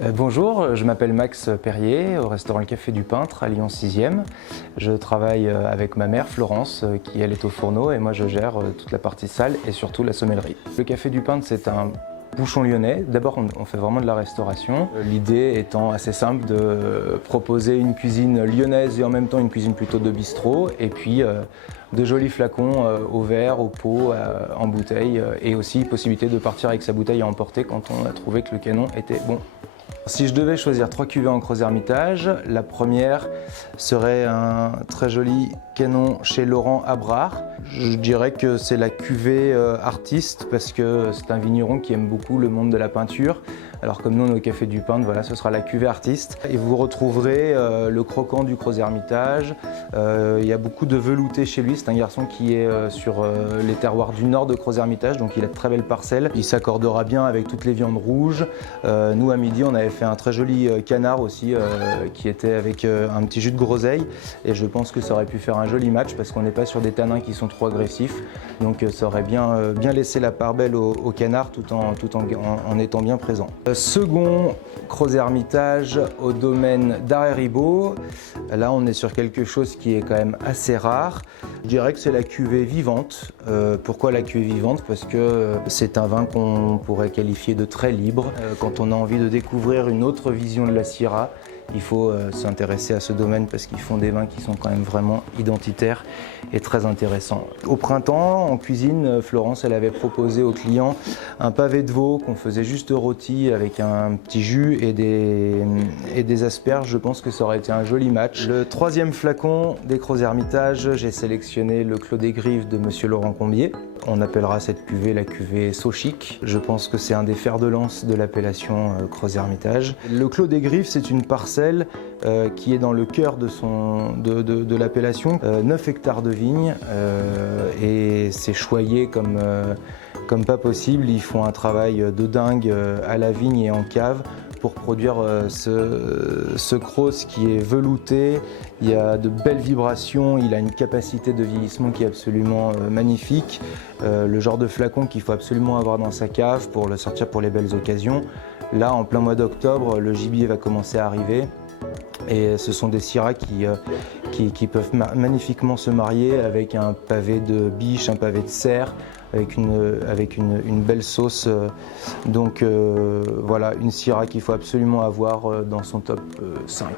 Bonjour, je m'appelle Max Perrier, au restaurant Le Café du Peintre à Lyon 6e. Je travaille avec ma mère Florence, qui elle est au fourneau, et moi je gère toute la partie salle et surtout la sommellerie. Le Café du Peintre, c'est un bouchon lyonnais. D'abord, on fait vraiment de la restauration. L'idée étant assez simple de proposer une cuisine lyonnaise et en même temps une cuisine plutôt de bistrot, et puis de jolis flacons au verre, au pot, en bouteille, et aussi possibilité de partir avec sa bouteille à emporter quand on a trouvé que le canon était bon. Si je devais choisir 3 cuvées en Crozes-Hermitage, la première serait un très joli canon chez Laurent Abrard. Je dirais que c'est la cuvée artiste parce que c'est un vigneron qui aime beaucoup le monde de la peinture. Alors comme nous, au Café du Peintre, voilà, ce sera la cuvée artiste. Et vous retrouverez le croquant du Crozes-Hermitage. Il y a beaucoup de velouté chez lui. C'est un garçon qui est sur les terroirs du nord de Crozes-Hermitage, donc il a de très belles parcelles. Il s'accordera bien avec toutes les viandes rouges. Nous, à midi, on avait fait un très joli canard aussi, qui était avec un petit jus de groseille. Et je pense que ça aurait pu faire un joli match parce qu'on n'est pas sur des tanins qui sont trop agressifs. Donc ça aurait bien laissé la part belle au canard tout en étant bien présent. Second Crozes-Hermitage au domaine d'Arrey-Ribault. Là, on est sur quelque chose qui est quand même assez rare. Je dirais que c'est la cuvée vivante. Pourquoi la cuvée vivante? Parce que c'est un vin qu'on pourrait qualifier de très libre. Quand on a envie de découvrir une autre vision de la Syrah, il faut s'intéresser à ce domaine parce qu'ils font des vins qui sont quand même vraiment identitaires et très intéressants. Au printemps, en cuisine, Florence elle avait proposé aux clients un pavé de veau qu'on faisait juste rôti avec un petit jus et des asperges. Je pense que ça aurait été un joli match. Le troisième flacon des Crozes-Hermitage, j'ai sélectionné le Clos des Grives de Monsieur Laurent Combier. On appellera cette cuvée la cuvée Sochic. Je pense que c'est un des fers de lance de l'appellation Crozes-Hermitage. Le Clos des Grives, c'est une parcelle qui est dans le cœur de l'appellation. 9 hectares de vignes et c'est choyé comme pas possible. Ils font un travail de dingue à la vigne et en cave pour produire ce Croz qui est velouté. Il y a de belles vibrations, il a une capacité de vieillissement qui est absolument magnifique. Le genre de flacon qu'il faut absolument avoir dans sa cave pour le sortir pour les belles occasions. Là, en plein mois d'octobre, le gibier va commencer à arriver. Et ce sont des Syrahs qui peuvent magnifiquement se marier avec un pavé de biche, un pavé de cerf, avec une belle sauce. Donc voilà, une Syrah qu'il faut absolument avoir dans son top 5.